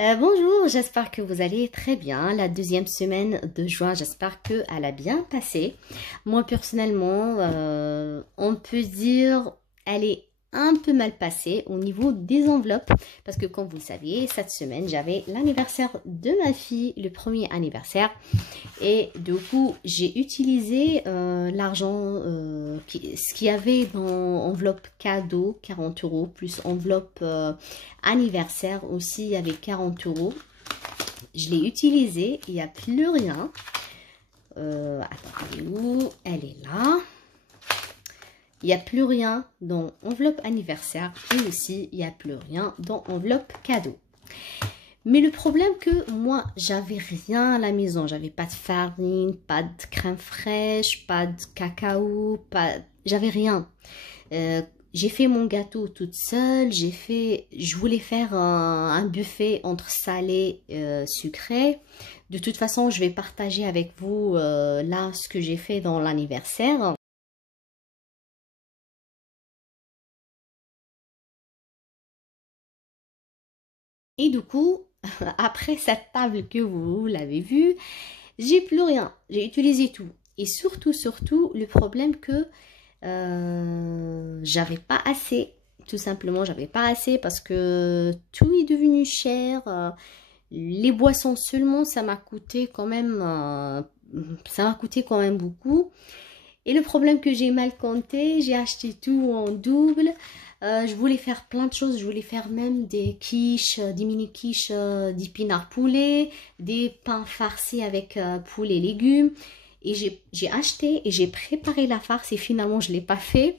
Bonjour, j'espère que vous allez très bien. La deuxième semaine de juin, j'espère qu'elle a bien passé. Moi, personnellement, on peut dire elle est un peu mal passée au niveau des enveloppes. Parce que comme vous le saviez, cette semaine, j'avais l'anniversaire de ma fille, le premier anniversaire. Et du coup, j'ai utilisé l'argent, ce qu'il y avait dans enveloppe cadeau, 40 euros, plus enveloppe anniversaire aussi, il y avait 40 euros. Je l'ai utilisé, il n'y a plus rien. Attendez, où elle est là. Il n'y a plus rien dans enveloppe anniversaire et aussi il n'y a plus rien dans enveloppe cadeau. Mais le problème que moi, j'avais rien à la maison. J'avais pas de farine, pas de crème fraîche, pas de cacao, j'avais rien. J'ai fait mon gâteau toute seule. Je voulais faire un buffet entre salé et sucré. De toute façon, je vais partager avec vous là ce que j'ai fait dans l'anniversaire. Et du coup, après cette table que vous l'avez vue, j'ai plus rien. J'ai utilisé tout. Et surtout, le problème que j'avais pas assez. Tout simplement, j'avais pas assez parce que tout est devenu cher. Les boissons seulement, ça m'a coûté quand même, beaucoup. Et le problème que j'ai mal compté, j'ai acheté tout en double. Je voulais faire plein de choses. Je voulais faire même des quiches, des mini quiches d'épinards poulet, des pains farcis avec poulet et légumes. Et j'ai acheté et j'ai préparé la farce et finalement je ne l'ai pas fait.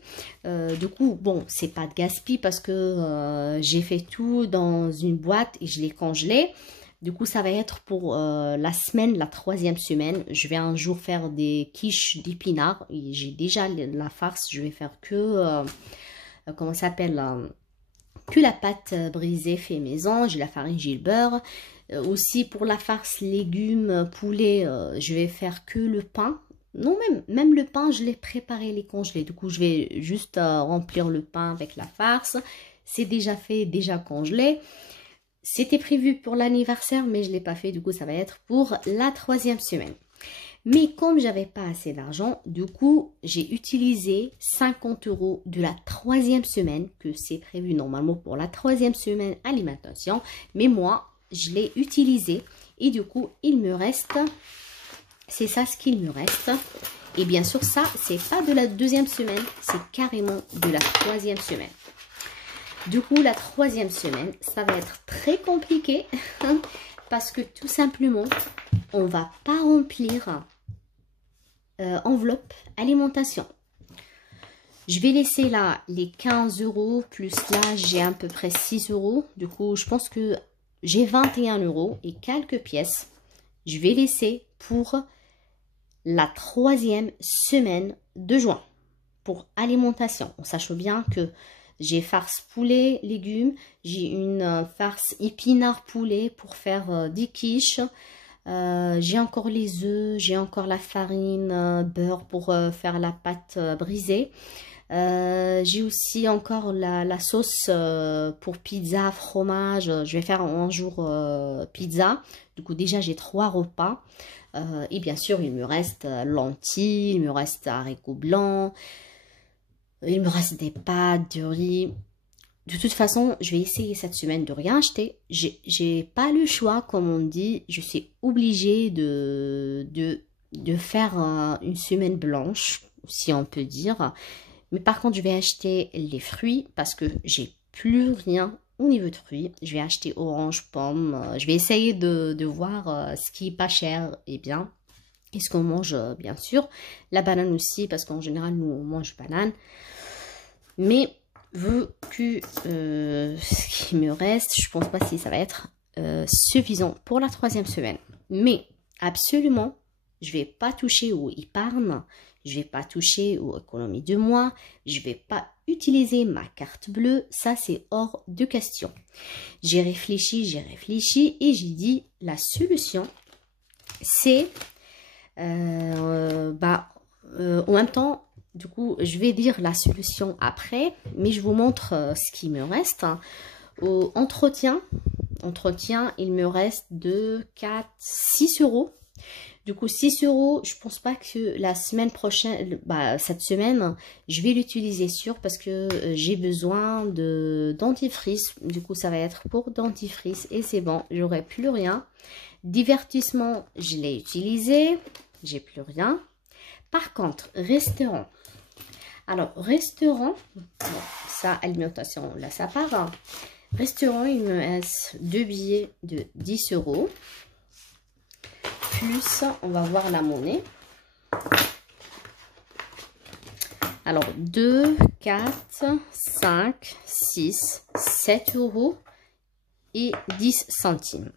Du coup, bon, c'est pas de gaspille parce que j'ai fait tout dans une boîte et je l'ai congelé. Du coup, ça va être pour la semaine, la troisième semaine. Je vais un jour faire des quiches d'épinards. J'ai déjà la farce. Je vais faire que, comment ça s'appelle, que la pâte brisée fait maison. J'ai la farine, j'ai le beurre. Aussi pour la farce légumes, poulet, je vais faire que le pain. Non, même le pain, je l'ai préparé, les congelés. Du coup, je vais juste remplir le pain avec la farce. C'est déjà fait, déjà congelé. C'était prévu pour l'anniversaire, mais je ne l'ai pas fait. Du coup, ça va être pour la troisième semaine. Mais comme j'avais pas assez d'argent, du coup, j'ai utilisé 50 euros de la troisième semaine, que c'est prévu normalement pour la troisième semaine alimentation. Mais moi, je l'ai utilisé et du coup, il me reste, c'est ça ce qu'il me reste. Et bien sûr, ça, c'est pas de la deuxième semaine, c'est carrément de la troisième semaine. Du coup, la troisième semaine, ça va être très compliqué parce que tout simplement, on va pas remplir enveloppe alimentation. Je vais laisser là les 15 euros, plus là, j'ai à peu près 6 euros. Du coup, je pense que j'ai 21 euros et quelques pièces. Je vais laisser pour la troisième semaine de juin pour alimentation. On sache bien que j'ai farce poulet, légumes. J'ai une farce épinard poulet pour faire des quiches. J'ai encore les œufs, j'ai encore la farine, beurre pour faire la pâte brisée. J'ai aussi encore la sauce pour pizza, fromage. Je vais faire un jour pizza. Du coup, déjà, j'ai 3 repas. Et bien sûr, il me reste lentilles, il me reste haricots blancs. Il me reste des pâtes, du riz. De toute façon, je vais essayer cette semaine de rien acheter. J'ai pas le choix, comme on dit. Je suis obligée de faire une semaine blanche, si on peut dire. Mais par contre, je vais acheter les fruits parce que j'ai plus rien au niveau de fruits. Je vais acheter orange, pomme. Je vais essayer de voir ce qui est pas cher et bien. Et ce qu'on mange, bien sûr. La banane aussi, parce qu'en général, nous, on mange banane. Mais vu que ce qui me reste, je pense pas si ça va être suffisant pour la troisième semaine. Mais absolument, je vais pas toucher aux épargnes, je vais pas toucher aux économies de mois, je vais pas utiliser ma carte bleue, ça c'est hors de question. J'ai réfléchi et j'ai dit la solution c'est en même temps. Du coup, je vais dire la solution après, mais je vous montre ce qui me reste. Au entretien, entretien, il me reste de 4, 6 euros. Du coup, 6 euros, je pense pas que la semaine prochaine, cette semaine, je vais l'utiliser sûr parce que j'ai besoin de dentifrice. Du coup, ça va être pour dentifrice et c'est bon, j'aurai plus rien. Divertissement, je l'ai utilisé, j'ai plus rien. Par contre, restaurant. Alors, restaurant, bon, ça, alimentation, là, ça part. Restaurant, il me reste 2 billets de 10 euros. Plus, on va voir la monnaie. Alors, 2, 4, 5, 6, 7 euros et 10 centimes.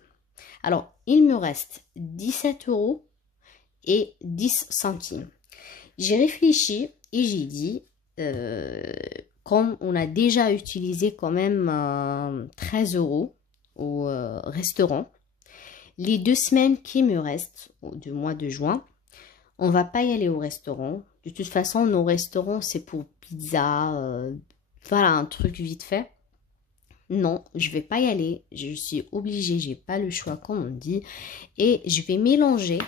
Alors, il me reste 17 euros et 10 centimes. J'ai réfléchi et j'ai dit, comme on a déjà utilisé quand même 13 euros au restaurant, les 2 semaines qui me restent du mois de juin, on va pas y aller au restaurant. De toute façon, nos restaurants, c'est pour pizza, voilà, un truc vite fait. Non, je vais pas y aller. Je suis obligée, j'ai pas le choix, comme on dit. Et je vais mélanger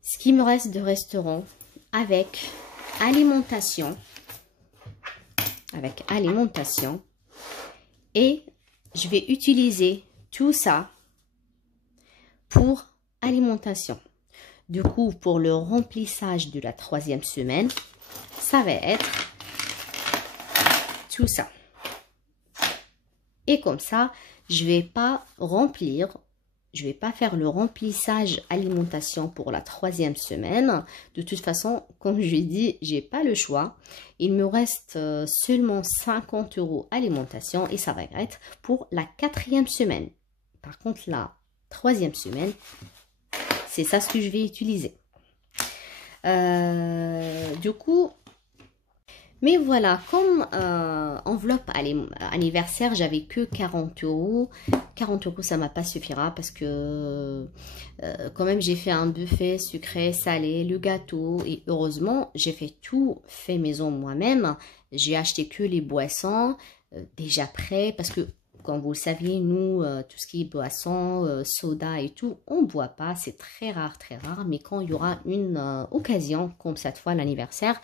ce qui me reste de restaurant avec alimentation. Et je vais utiliser tout ça pour alimentation. Du coup, pour le remplissage de la 3e semaine, ça va être tout ça. Et comme ça, je vais pas remplir, je vais pas faire le remplissage alimentation pour la 3e semaine. De toute façon, comme je dis, j'ai pas le choix. Il me reste seulement 50 euros alimentation et ça va être pour la 4e semaine. Par contre, la 3e semaine, c'est ça ce que je vais utiliser. Du coup, mais voilà, comme enveloppe anniversaire, j'avais que 40 euros. 40 euros, ça m'a pas suffira parce que quand même, j'ai fait un buffet sucré, salé, le gâteau. Et heureusement, j'ai fait maison moi-même. J'ai acheté que les boissons déjà prêts parce que comme vous le saviez, nous, tout ce qui est boisson, soda et tout, on ne boit pas. C'est très rare. Mais quand il y aura une occasion, comme cette fois l'anniversaire,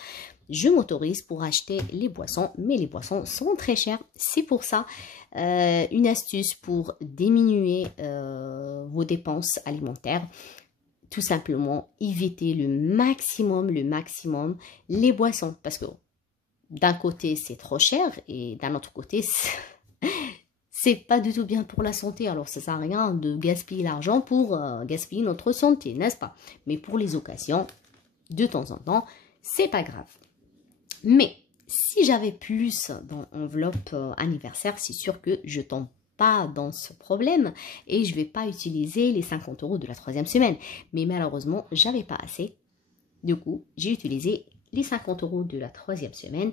je m'autorise pour acheter les boissons. Mais les boissons sont très chères. C'est pour ça, une astuce pour diminuer vos dépenses alimentaires. Tout simplement, éviter le maximum les boissons. Parce que d'un côté, c'est trop cher et d'un autre côté, c'est pas du tout bien pour la santé. Alors, ça sert à rien de gaspiller l'argent pour gaspiller notre santé, n'est-ce pas? Mais pour les occasions, de temps en temps, c'est pas grave. Mais si j'avais plus dans l'enveloppe anniversaire, c'est sûr que je tombe pas dans ce problème et je vais pas utiliser les 50 euros de la 3e semaine. Mais malheureusement, j'avais pas assez. Du coup, j'ai utilisé les 50 euros de la 3e semaine.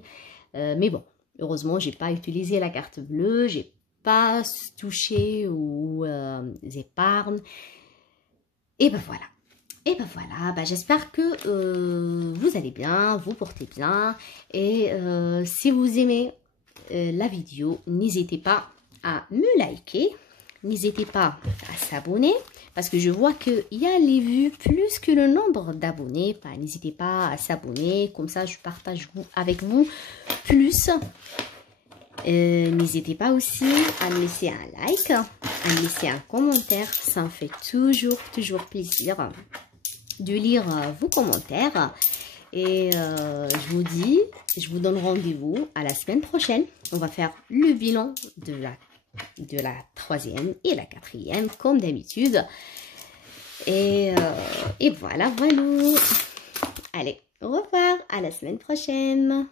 Mais bon, heureusement, j'ai pas utilisé la carte bleue, j'ai pas touché aux épargnes. Et ben voilà. J'espère que vous allez bien, vous portez bien. Et si vous aimez la vidéo, n'hésitez pas à me liker. N'hésitez pas à s'abonner. Parce que je vois qu'il y a les vues plus que le nombre d'abonnés. N'hésitez pas à s'abonner. Comme ça, je partage avec vous plus. N'hésitez pas aussi à me laisser un like, à me laisser un commentaire. Ça me fait toujours plaisir de lire vos commentaires. Et je vous donne rendez-vous à la semaine prochaine. On va faire le bilan de la 3e et la 4e, comme d'habitude. Et voilà. Allez, au revoir, à la semaine prochaine.